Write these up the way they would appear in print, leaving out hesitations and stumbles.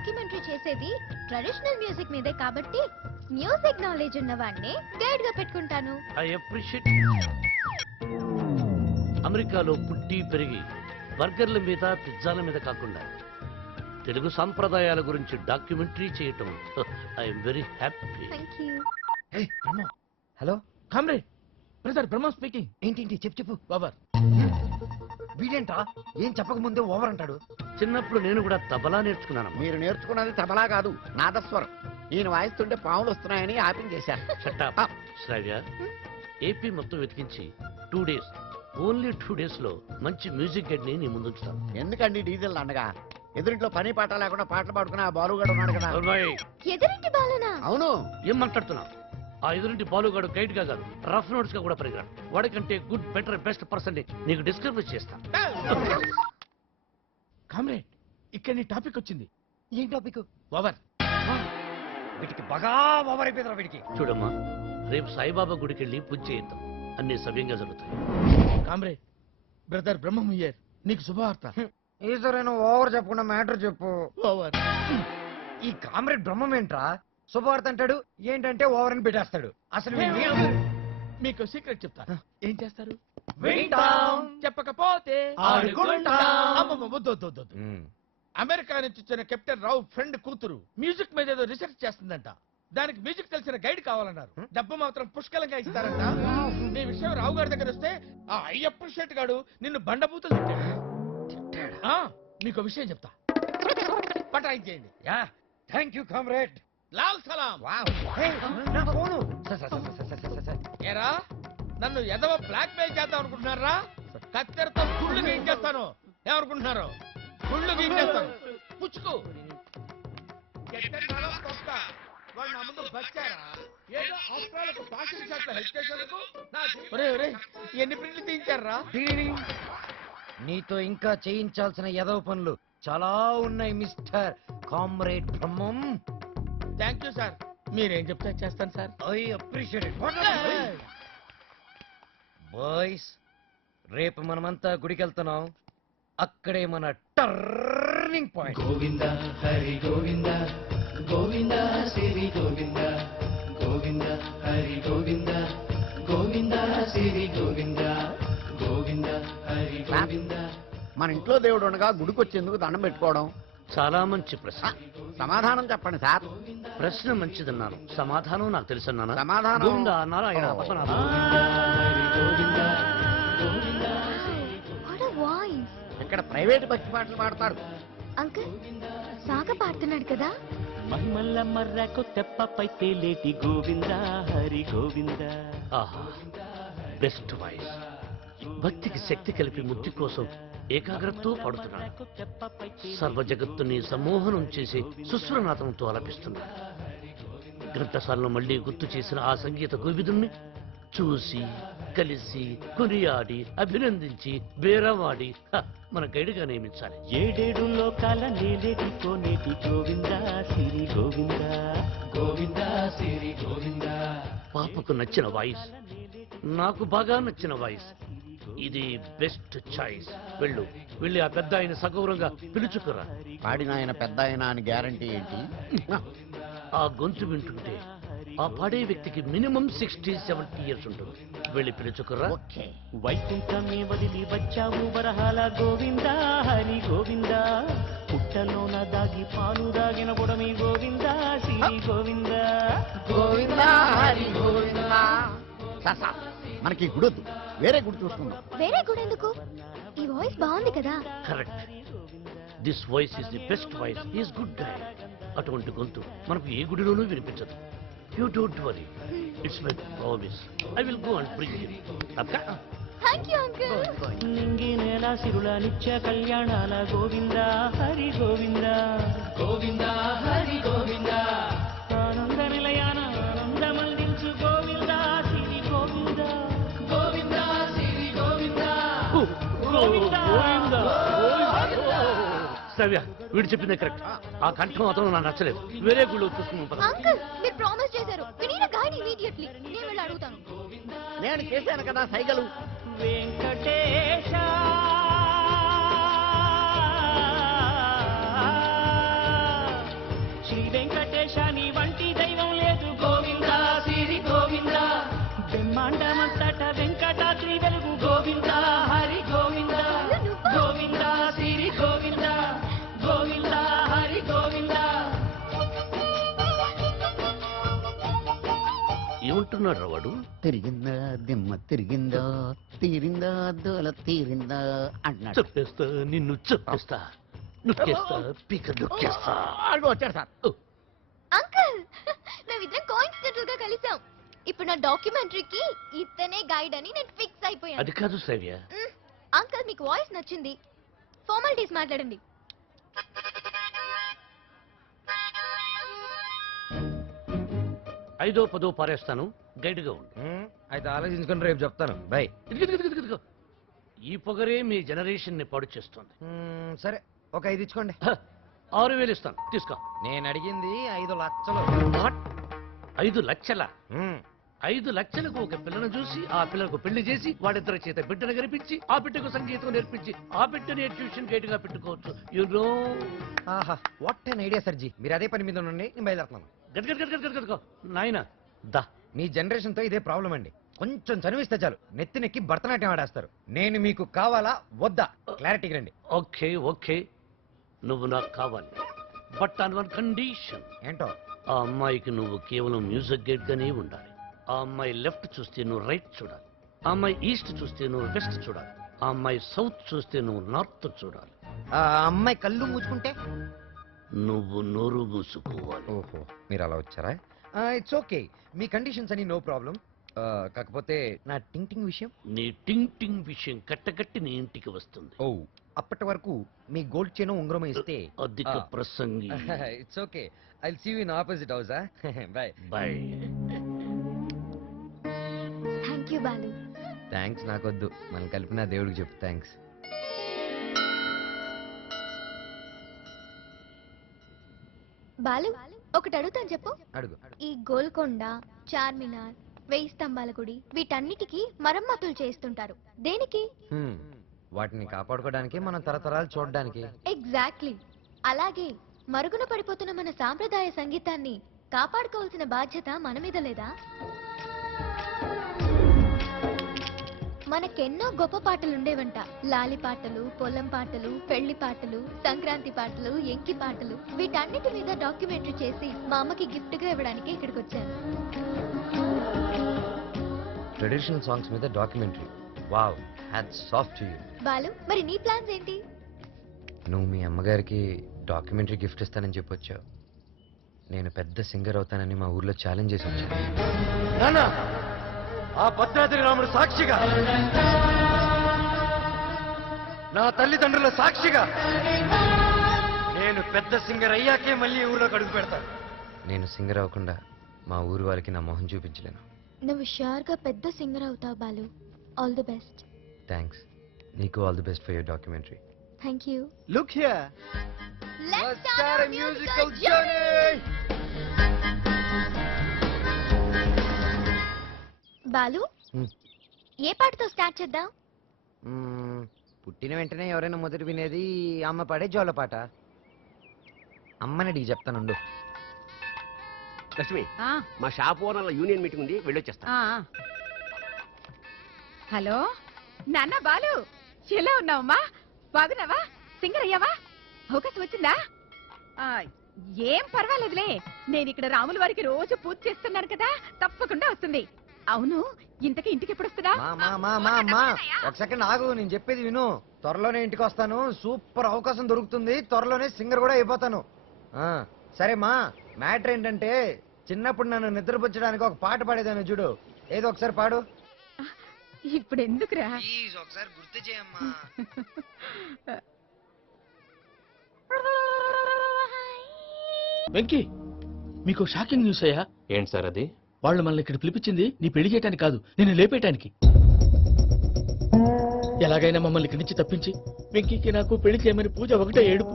Documentary చేసేది traditional music మీదే కాబట్టి మ్యూజిక్ నాలెడ్జ్ ఉన్నవాడిని గైడ్ గా పెట్టుకుంటాను. I appreciate. అమెరికాలో పుట్టి పెరిగి బర్గర్ల మీద పిజ్జాల మీద కాకుండా తెలుగు సంప్రదాయాల గురించి డాక్యుమెంటరీ చేయటం I'm very happy. Hello comrade, brother Brahma speaking. ఏంటి చెప్పు బాబర్. వీడేంట్రా ఏం చెప్పక ముందే ఓవర్ అంటాడు. చిన్నప్పుడు నేను కూడా తబలా నేర్చుకున్నాను. మీరు నేర్చుకున్నది తబలా కాదు, నాదస్వరం. ఈయన వాయిస్తుంటే పాములు వస్తున్నాయని ఆపించేశాను. శ్రావ్య, ఏపీ మొత్తం వెతికించి 2 days, ఓన్లీ 2 days లో మంచి మ్యూజిక్ గైడ్ ని నీ ముందుంచుతాను. ఎందుకండి డీజిల్ అండగా? ఎదురింట్లో పని పాట లేకుండా పాటలు పాడుకుని ఆ బాలుగాడు ఉన్నాడు కదా. ఎదురింటి బాలనా? అవును. ఏం మాట్లాడుతున్నా? ఆ ఎదురింటి బాలుగాడు గైడ్ గా కాదు, రఫ్ నోట్స్ గా కూడా పరిగరాడు. వాడికంటే గుడ్, బెటర్, బెస్ట్ పర్సన్ నీకు డిస్క్రైబ్ చేస్తా. కామ్రేడ్, ఇక్కడ నీ టాపిక్ వచ్చింది. ఏం టాపిక్? ఓవర్. వీటికి బాగా ఓవర్ అయిపోయిందిరా వీడికి. చూడమ్మా, రేపు సాయిబాబా గుడికి వెళ్ళి పూజ చేద్దాం. అన్ని సవ్యంగా జరుగుతాయి. Comrade, brother Brahmam here. నీకు శుభవార్త. ఈశ్వరేను ఓవర్ చెప్పకుండా మ్యాటర్ చెప్పు. ఓవర్. ఈ కామ్రేడ్ బ్రహ్మం ఏంట్రా శుభవార్త అంటాడు, ఏంటంటే ఓవర్ అని పెట్టేస్తాడు. అసలు మీకు సీక్రెట్ చెప్తా. ఏం చేస్తారు? చెప్పకపోతే అమెరికా నుంచి వచ్చిన కెప్టెన్ రావు ఫ్రెండ్ కూతురు మ్యూజిక్ మీద ఏదో రీసెర్చ్ చేస్తుందంట. దానికి మ్యూజిక్ తెలిసిన గైడ్ కావాలన్నారు. డబ్బు మాత్రం పుష్కలంగా ఇస్తారంట. నీ విషయం రావు గారి దగ్గర వస్తే ఆ అయ్యప్ప షెట్ గాడు నిన్ను బండబూతులు తిట్టాడు. మీకు విషయం చెప్తా, పటాయించేయండి. Thank you comrade. లాల్ సలాం. ఏరా, నన్ను ఎదవ బ్లాక్ మెయిల్ చేద్దాం అనుకుంటున్నారా? కత్తెరతో గుళ్ళు గీయించేస్తాను. ఏమనుకుంటున్నారు? గుళ్ళు గీయించేస్తాను. పుచ్చుకు ఎన్ని ప్రింట్లు తీయించారా? నీతో ఇంకా చేయించాల్సిన ఎదవ పనులు చాలా ఉన్నాయి mister comrade Brahmam. Thank you sir. మీరేం చెప్తే చేస్తాను sir. I appreciate it. Boys, రేపు మనమంతా గుడికి వెళ్తున్నాం. అక్కడే మన టర్నింగ్ పాయింట్. గోవింద హరి గోవింద, గోవింద శ్రీ గోవింద, గోవింద హరి గోవింద, గోవింద శ్రీ గోవింద, గోవింద హరి గోవింద. మన ఇంట్లో దేవుడు ఉండగా గుడికొచ్చేందుకు దండం పెట్టుకోవడం చాలా మంచి ప్రశ్న. సమాధానం చెప్పండి సార్. ప్రశ్న మంచిదన్నాను, సమాధానం నాకు తెలుసన్నాను. సమాధానం Govinda, Narayana, Padmanabha. What a voice. ఇక్కడ ప్రైవేట్ భక్తి పాటలు పాడతారు. అంకుల్ సాగ పాడుతున్నాడు కదా. మహిమల్ల మర్రకు తెప్పపై తేలేటి గోవింద హరి గోవింద. ఆహా, బెస్ట్ వాయిస్. భక్తికి శక్తి కలిపి ముక్తి కోసం ఏకాగ్రతతో పాడుతున్నాడు. సర్వ జగత్తుని సమ్మోహనం చేసి సుస్వరనాథంతో ఆలపిస్తున్నాడు. ఘంటసాలను మళ్లీ గుర్తు చేసిన ఆ సంగీత గోవిదుణ్ణి చూసి, కలిసి, కొనియాడి, అభినందించి, బేరవాడి మన గైడ్గా నియమించాలి. 7 లోకాల నేలేటి కోనేటి గోవింద శ్రీ గోవింద, గోవింద శ్రీ గోవింద. పాపకు నచ్చిన వాయిస్, నాకు బాగా నచ్చిన వాయిస్. ఇది బెస్ట్ చాయిస్. వెళ్ళి ఆ పెద్ద ఆయన సగౌరవంగా పిలుచుకురా. పాడిన ఆయన పెద్ద ఆయన అని గ్యారంటీ ఏంటి? ఆ గొంతు వింటుంటే ఆ పాడే వ్యక్తికి మినిమం 60-70 years ఉంటుంది. వెళ్ళి పిలుచుకురా. వైకుంఠమే వదిలి వచ్చావు వరహాల గోవింద హరి గోవింద, పుట్టలోన దాగి పాలు దాగిన బుడమి గోవింద శ్రీ గోవింద, గోవింద హరి గోవింద. మనకి గుడొద్దు, వేరే గుడి చూసుకుందాం. వేరే గుడి ఎందుకు? ఈ వాయిస్ బాగుంది కదా. Correct. This voice is the best voice. Is good guy. అటువంటి గొంతు మనకు ఏ గుడిలోనూ వినిపించదు. You don't worry, it's my promise. I will go and bring him. Thank you uncle. నింగి నేల సిరుల నిత్య కళ్యాణాల గోవింద హరి గోవింద, గోవింద హరి గోవింద. ఆనంద నిలయాన ఆనందమల్లించు గోవింద శ్రీ గోవింద, గోవింద శ్రీ గోవింద, గోవింద. శ్రవ్య, వీడు చెప్పిందే కరెక్ట్. ఆ కంఠం అతను నాకు నచ్చలేదు. వేరే గుళ్ళు చూసుకున్నాం. అంకుల్ మీరు ప్రామిస్ చేశారు. We need a guide immediately. నేను వెళ్ళి అడుగుతాను. నేను చేశాను కదా సైగలు. వెంకటేశ పాట వెంకటాద్రి వెలుగు గోవింద హరి గోవింద గోవింద శ్రీ గోవింద గోవింద హరి గోవింద. ఏమంటున్నాడు వాడు? తిరిగిందా దిమ్మ తిరిగిందా, తీరిందా దోల తీరిందా అంటున్నాడు. చెప్పేస్తా, నిన్ను చెప్పేస్తా, నొక్కేస్తా, పీక నొక్కేస్తా. వచ్చాడు సార్. అంకుల్ మేమిద్దరం కోఇన్సిడెంటల్ గా కలిసాం. ఇప్పుడు నా డాక్యుమెంటరీకి ఇతనే గైడ్ అని నేను ఫిక్స్ అయిపోయాను. అది కాదు శ్రావ్య. అంకుల్ మీకు వాయిస్ నచ్చింది, ఫార్మాలిటీస్ మాట్లాడండి. ఐదో పదో పారేస్తాను, గైడ్గా ఉండు. అయితే ఆలోచించుకుని రేపు చెప్తాను. బై. ఇదిగో. ఈ పొగరే మీ జనరేషన్ ని పాడు చేస్తుంది. సరే, ఒక 5 ఇచ్చుకోండి. 6,000 ఇస్తాను, తీసుకో. నేను అడిగింది 5 లక్షలు. 5 లక్షల? మ్మ్. 5 లక్షలకు ఒక పిల్లను చూసి ఆ పిల్లకు పెళ్లి చేసి వాడిద్దరి చేత బిడ్డను గరిపించి ఆ బిడ్డకు సంగీతం నేర్పించి ఆ బిడ్డని ట్యూషన్ గైడ్ గా పెట్టుకోవచ్చు. You know. ఆహా, వాట్ ఎన్ ఐడియా సర్జీ. మీరు అదే పని మీద ఉండండి, నేను బయలుదేరుతున్నాను. గదగదగదగదగో నాయన దా. మీ జనరేషన్ తో ఇదే ప్రాబ్లం అండి. కొంచెం చనివిస్తే చాలు నెత్తినెక్కి భరతనాట్యం ఆడేస్తారు. నేను మీకు కావాలా వద్దా క్లారిటీకి రండి. ఓకే నువ్వు నాకు కావాలి, బట్ ఆన్ వన్ కండిషన్. ఏంటో? ఆ అమ్మాయికి నువ్వు కేవలం మ్యూజిక్ గైడ్ గానే ఉండాలి. ఆ అమ్మాయి లెఫ్ట్ చూస్తే నువ్వు రైట్ చూడాలి, ఆ అమ్మాయి ఈస్ట్ చూస్తే నువ్వు వెస్ట్ చూడాలి, ఆ అమ్మాయి సౌత్ చూస్తే నువ్వు నార్త్ చూడాలి. ఆ అమ్మాయి కళ్ళు మూసుకుంటే నువ్వు నోరు మూసుకోవాలి. ఓహో, మీరు అలా వచ్చారా? ఇట్స్ ఓకే, మీ కండిషన్స్ అని నో ప్రాబ్లం. కాకపోతే నా టింగ్ విషయం. నీ టింగ్ విషయం కట్టకట్టి నీ ఇంటికి వస్తుంది. ఓ, అప్పటి వరకు మీ గోల్డ్ చైన్ ఉంగరం ఇస్తే. అధిక ప్రసంగి. It's okay, I see you in opposite house. Bye bye. Thank you Balu. Thanks నాకొద్దు, మనం కలిపిన దేవుడికి చెప్పు థ్యాంక్స్. బాలు ఒకటి అడుగుతాను చెప్పు. అడుగు. ఈ గోల్కొండ, చార్మినార్, 1000 స్తంభాల గుడి వీటన్నిటికీ మరమ్మతులు చేస్తుంటారు. దేనికి? వాటిని కాపాడుకోవడానికి, మనం తరతరాలు చూడడానికి. ఎగ్జాక్ట్లీ. అలాగే మరుగున పడిపోతున్న మన సాంప్రదాయ సంగీతాన్ని కాపాడుకోవాల్సిన బాధ్యత మన మీద లేదా? మనకెన్నో గొప్ప పాటలుండేవంట. లాలి పాటలు, పొలం పాటలు, పెళ్లి పాటలు, సంక్రాంతి పాటలు, ఎంకి పాటలు. వీటన్నిటి మీద డాక్యుమెంటరీ చేసి మా అమ్మకి గిఫ్ట్ గా ఇవ్వడానికి ఇక్కడికి వచ్చాను. ట్రెడిషనల్ సాంగ్స్ మీద documentary. Wow, hats off to you. Balu మరి నీ ప్లాన్స్ ఏంటి? నువ్వు మీ అమ్మగారికి డాక్యుమెంటరీ గిఫ్ట్ ఇస్తానని చెప్పొచ్చావు. నేను పెద్ద సింగర్ అవుతానని మా ఊర్లో ఛాలెంజ్ చేసి వచ్చాను. ఆ భద్రాద్రి రాముడు సాక్షిగా, నా తల్లిదండ్రుల సాక్షిగా, నేను పెద్ద సింగర్ అయ్యాకే మళ్ళీ ఊర్లోకి అడుగు పెడతాను. నేను సింగర్ అవ్వకుండా మా ఊరు వాళ్ళకి నా మొహం చూపించలేను. నువ్వు షూర్ గా పెద్ద సింగర్ అవుతావు Balu. All the best. Thanks. నీకు all the best for your documentary. Thank you. Look here. Let's start a musical journey. Balu ఏ పాటతో స్టార్ట్ చేద్దాం? పుట్టిన వెంటనే ఎవరైనా మొదటి వినేది అమ్మ పాడే జోల పాట. అమ్మని అడిగి చెప్తానుండు. లక్ష్మి, మా షాప్ ఓనర్ల యూనియన్ మీటింగ్ ఉంది, వెళ్ళొచ్చేస్తా. హలో నాన్న బాలు, ఎలా ఉన్నావమ్మా? బాగున్నావా? సింగర్ అయ్యావా? అవకాశం వచ్చిందా? ఏం పర్వాలేదులే, నేను ఇక్కడ రాముల వారికి రోజు పూజ చేస్తున్నాను కదా, తప్పకుండా వస్తుంది. అవును, ఇంతకీ ఇంటికి ఎప్పుడు వస్తుందా? ఒక సెకండ్ ఆగు, నేను చెప్పేది విను. త్వరలోనే ఇంటికి వస్తాను. సూపర్ అవకాశం దొరుకుతుంది. త్వరలోనే సింగర్ కూడా అయిపోతాను. సరే మా, మ్యాటర్ ఏంటంటే చిన్నప్పుడు నన్ను నిద్రపుచ్చడానికి ఒక పాట పాడేదాన్ని చూడు. ఏదో ఒకసారి పాడు. ఇప్పుడు ఎందుకురా? ఒకసారి గుర్తు చేయమ్మా. వెంకీ, మీకు షాకింగ్ న్యూస్ అయ్యా. ఏంటి సార్ అది? వాళ్ళు మనల్ని ఇక్కడ పిలిపించింది నీ పెళ్లి చేయడానికి కాదు, నేను లేపేయటానికి. ఎలాగైనా మమ్మల్ని ఇక్కడి నుంచి తప్పించి వెంకీకి నాకు పెళ్లి చేయమని పూజ ఒకటే ఏడుపు.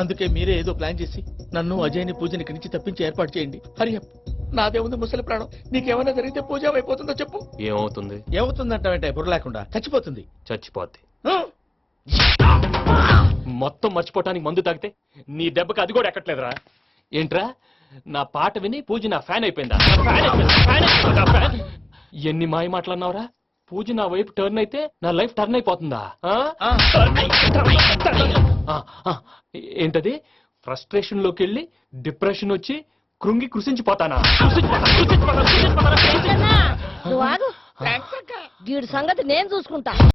అందుకే మీరే ఏదో ప్లాన్ చేసి నన్ను అజయ్ని పూజని ఇక్కడి నుంచి తప్పించి ఏర్పాటు చేయండి. హరి అప్. నాదేముంది ముసలి ప్రాణం, నీకేమైనా జరిగితే పూజ అయిపోతుందో చెప్పు. ఏమవుతుంది? ఏమవుతుందంటే బుర్ర లేకుండా చచ్చిపోతుంది. చచ్చిపోద్ది. మొత్తం మర్చిపోవటానికి మందు తాగితే నీ దెబ్బకి అది కూడా ఎక్కట్లేదురా. ఏంట్రా, నా పాట విని పూజ నా ఫ్యాన్ అయిపోయిందా? ఎన్ని మాయ మాటలన్నావురా? పూజ నా వైపు టర్న్ అయితే నా లైఫ్ టర్న్ అయిపోతుందా? ఆ? ఆ, ఆ, ఏంటది? ఫ్రస్ట్రేషన్ లోకి వెళ్ళి డిప్రెషన్ వచ్చి కృంగి కృషించిపోతానా? నువ్వు ఆగు. వీడి సంగతి నేను చూసుకుంటా.